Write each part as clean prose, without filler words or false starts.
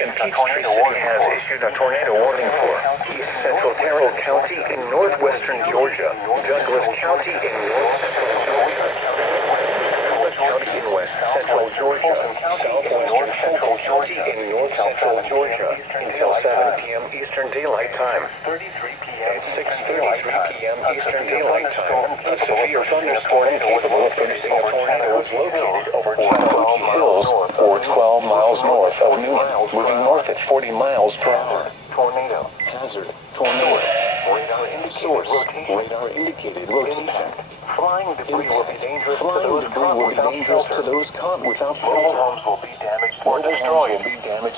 in Peachtree City has issued a tornado warning for East Central Carroll County in northwestern Georgia, Douglas County in north central Georgia, County in west central Georgia, southwestern central County in north central Georgia until 7 p.m. Eastern Daylight Time. At 6:33 p.m. Eastern Daylight Time, a severe thunderstorm capable of producing a tornado was located over Chattahoochee Hills, or 12 miles north of Newell, moving north at 40 miles per hour. Tornado. Hazard. Tornado. Radar indicated rotation. Flying debris will be dangerous to those caught without shelter. Mobile homes will be damaged or destroyed. Damage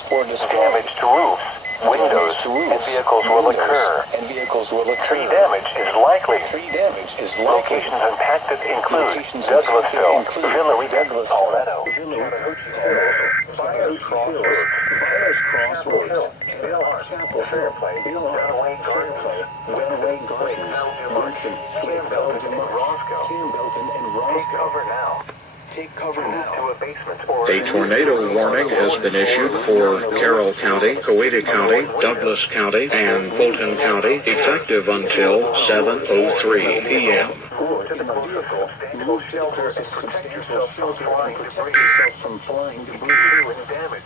to roofs, windows, and vehicles will occur. Tree damage is likely. Locations impacted include Douglasville, Villa-Rica, Palmetto, Byers Crossroads, Chapel Fairplay, Dunaway Gardens, Markham, Campbellton, and Roscoe. Take cover now. To a basement or a tornado warning has been issued for Carroll County, Coweta County, Douglas County, and Fulton County, effective until 7:03 p.m. To the vehicle, shelter and protect yourself from flying debris. And damage.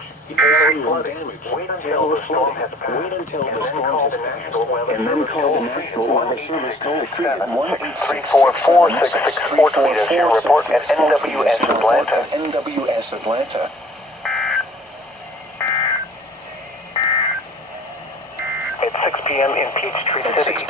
Wait until the storm has passed. And then call the National Weather Service toll-free at 1-833-446-6428 to report at NWS Atlanta. At 6 p.m. in Peachtree City.